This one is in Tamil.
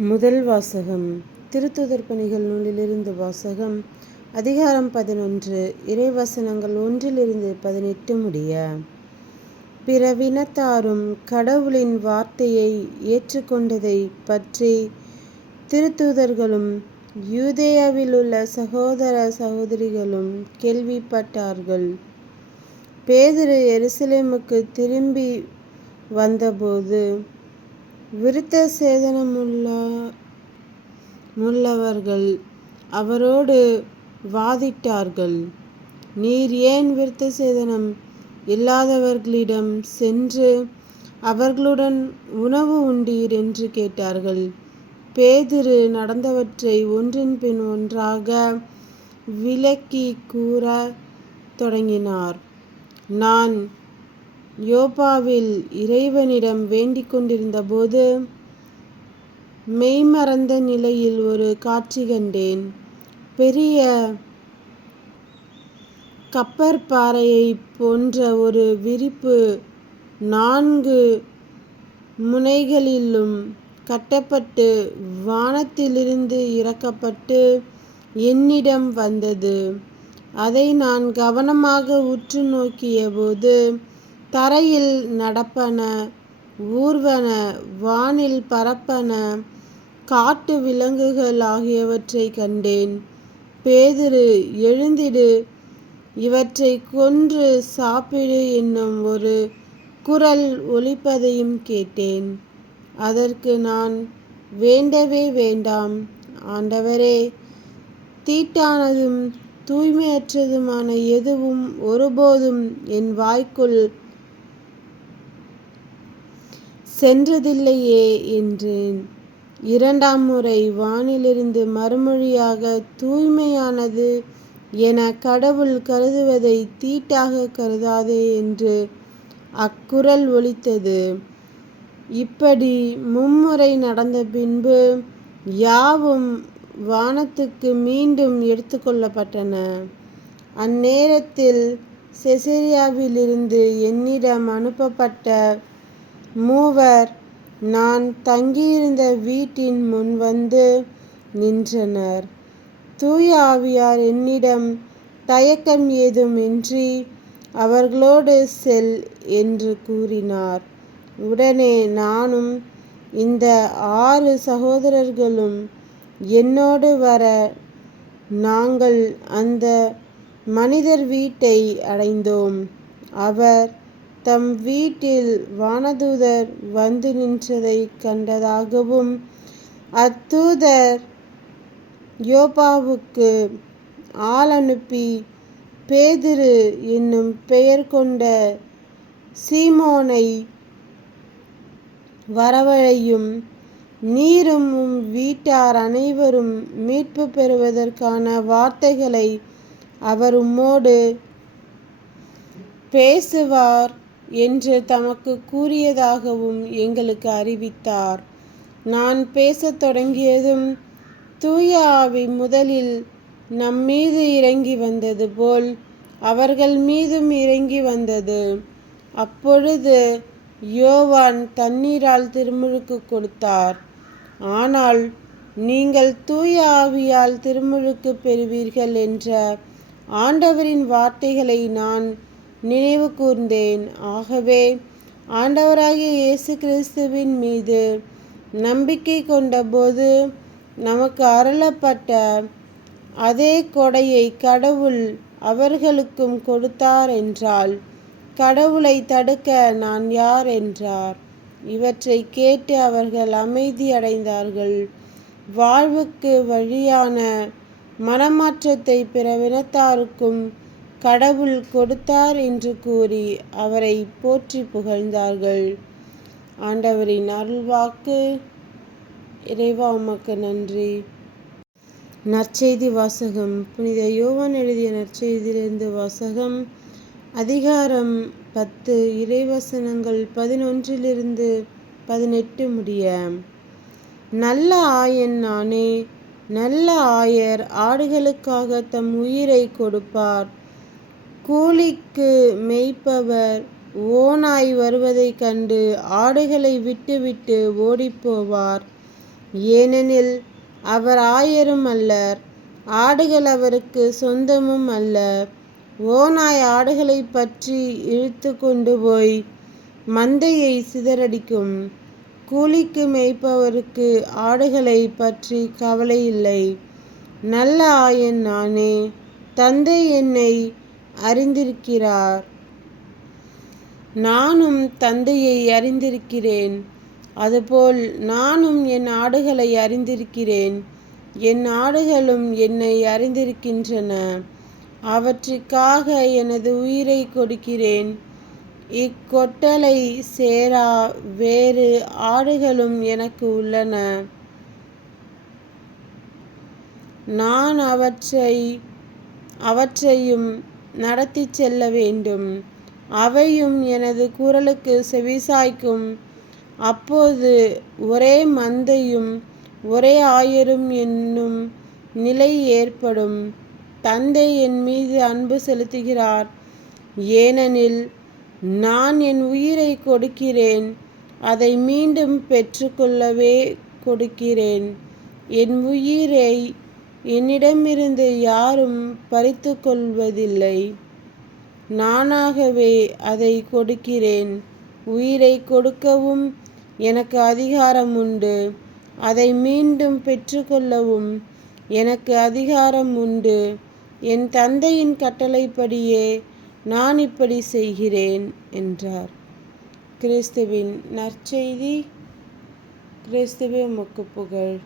முதல் வாசகம். திருத்தூதர் பணிகள் நூலிலிருந்து வாசகம். அதிகாரம் 11. இறைவசனங்கள் 1-18 முடிய. பிறவினத்தாரும் கடவுளின் வார்த்தையை ஏற்றுக்கொண்டதை பற்றி திருத்தூதர்களும் யூதேயாவிலுள்ள சகோதர சகோதரிகளும் கேள்விப்பட்டார்கள். பேதுரு எருசலேமுக்கு திரும்பி வந்தபோது விருத்த சேதனமுள்ளவர்கள் அவரோடு வாதிட்டார்கள். நீர் ஏன் விருத்த சேதனம் இல்லாதவர்களிடம் சென்று அவர்களுடன் உணவு உண்டீர் என்று கேட்டார்கள். பேதுரு நடந்தவற்றை ஒன்றின் பின் ஒன்றாக விளக்கி கூறத் தொடங்கினார். நான் யோப்பாவில் இறைவனிடம் வேண்டிக் கொண்டிருந்த போது மெய்மறந்த நிலையில் ஒரு காட்சி கண்டேன். பெரிய கப்பற்பாறையைப் போன்ற ஒரு விரிப்பு 4 முனைகளிலும் கட்டப்பட்டு வானத்திலிருந்து இறக்கப்பட்டு என்னிடம் வந்தது. அதை நான் கவனமாக உற்று நோக்கியபோது தரையில் நடப்பன, ஊர்வன, வானில் பறப்பன, காட்டு விலங்குகள் ஆகியவற்றை கண்டேன். பேதுரு, எழுந்திடு, இவற்றை கொன்று சாப்பிடு என்னும் ஒரு குரல் ஒலிப்பதையும் கேட்டேன். அதற்கு நான், வேண்டவே வேண்டாம் ஆண்டவரே, தீட்டானதும் தூய்மையற்றதுமான எதுவும் ஒருபோதும் என் வாய்க்குள் சென்றதில்லையே என்றேன். 2ஆம் முறை வானிலிருந்து மறுமொழியாக, தூய்மையானது என கடவுள் கருதுவதை தீட்டாக கருதாதே என்று அக்குரல் ஒலித்தது. இப்படி 3 முறை நடந்த பின்பு யாவும் வானத்துக்கு மீண்டும் எடுத்துக்கொள்ளப்பட்டன. அந்நேரத்தில் செசரியாவிலிருந்து என்னிடம் அனுப்பப்பட்ட 3 நான் தங்கியிருந்த வீட்டின் முன் வந்து நின்றனர். தூய ஆவியார் என்னிடம் தயக்கம் ஏதும் இன்றி அவர்களோடு செல் என்று கூறினார். உடனே நானும் இந்த 6 சகோதரர்களும் என்னோடு வர நாங்கள் அந்த மனிதர் வீட்டை அடைந்தோம். அவர் தம் வீட்டில் வானதூதர் வந்து நின்றதைக் கண்டதாகவும் அத்தூதர் யோப்பாவுக்கு ஆள் அனுப்பி பேதுரு என்னும் பெயர் கொண்ட சீமோனை வரவழையும், நீரும் உம் வீட்டார் அனைவரும் மீட்பு பெறுவதற்கான வார்த்தைகளை அவர் உம்மோடு பேசுவார் என்று தமக்கு கூறியதாகவும் எங்களுக்கு அறிவித்தார். நான் பேசத் தொடங்கியதும் தூய ஆவி முதலில் நம்மீது இறங்கி வந்தது போல் அவர்கள் மீதும் இறங்கி வந்தது. அப்பொழுது யோவான் தண்ணீரால் திருமுழுக்கு கொடுத்தார். ஆனால் நீங்கள் தூய ஆவியால் திருமுழுக்கு பெறுவீர்கள் என்ற ஆண்டவரின் வார்த்தைகளை நான் நினைவு கூர்ந்தேன். ஆகவே ஆண்டவராகிய இயேசு கிறிஸ்துவின் மீது நம்பிக்கை கொண்டபோது நமக்கு அருளப்பட்ட அதே கொடையை கடவுள் அவர்களுக்கும் கொடுத்தார் என்றால் கடவுளை தடுக்க நான் யார் என்றார். இவற்றை கேட்டு அவர்கள் அமைதி அடைந்தார்கள். வாழ்வுக்கு வழியான மனமாற்றத்தை பிறவினத்தாருக்கும் கடவுள் கொடுத்தார் என்று கூறி அவரை போற்றி புகழ்ந்தார்கள். ஆண்டவரின் அருள்வாக்கு. இறைவா, உமக்கு நன்றி. நற்செய்தி வாசகம். புனித யோவான் எழுதிய நற்செய்தியிலிருந்து வாசகம். அதிகாரம் 10. இறைவசனங்கள் 11-18 முடிய. நல்ல ஆயன் நானே. நல்ல ஆயர் ஆடுகளுக்காக தம் உயிரை கொடுப்பார். கூலிக்கு மேய்ப்பவர் ஓநாய் வருவதைக் கண்டு ஆடுகளை விட்டுவிட்டு ஓடிப்போவார். ஏனெனில் அவர் ஆயரும் அல்லர், ஆடுகள் அவருக்கு சொந்தமும் அல்ல. ஓநாய் ஆடுகளைப் பற்றி இழுத்து கொண்டு போய் மந்தையை சிதறடிக்கும். கூலிக்கு மேய்ப்பவருக்கு ஆடுகளை பற்றி கவலை இல்லை. நல்ல ஆயன் நானே, தந்தை என்னை அறிந்திருக்கிறார், நானும் தந்தையை அறிந்திருக்கிறேன். அதுபோல் நானும் என் ஆடுகளை அறிந்திருக்கிறேன், என் ஆடுகளும் என்னை அறிந்திருக்கின்றன. அவற்றிற்காக எனது உயிரை கொடுக்கிறேன். இக்கொட்டலை சேரா வேறு ஆடுகளும் எனக்கு உள்ளன. நான் அவற்றையும் நடத்தி செல்ல வேண்டும். அவையும் எனது குரலுக்கு செவிசாய்க்கும். அப்போது ஒரே மந்தையும் ஒரே ஆயரும் என்னும் நிலை ஏற்படும். தந்தை என் மீது அன்பு செலுத்துகிறார், ஏனெனில் நான் என் உயிரை கொடுக்கிறேன். அதை மீண்டும் பெற்றுக்கொள்ளவே கொடுக்கிறேன். என் உயிரை என்னிடமிருந்து யாரும் பறித்து கொள்வதில்லை, நானாகவே அதை கொடுக்கிறேன். உயிரை கொடுக்கவும் எனக்கு அதிகாரம் உண்டு, அதை மீண்டும் பெற்றுக்கொள்ளவும் எனக்கு அதிகாரம் உண்டு. என் தந்தையின் கட்டளைப்படியே நான் இப்படி செய்கிறேன் என்றார். கிறிஸ்துவின் நற்செய்தி. கிறிஸ்துவே உமக்கு புகழ்.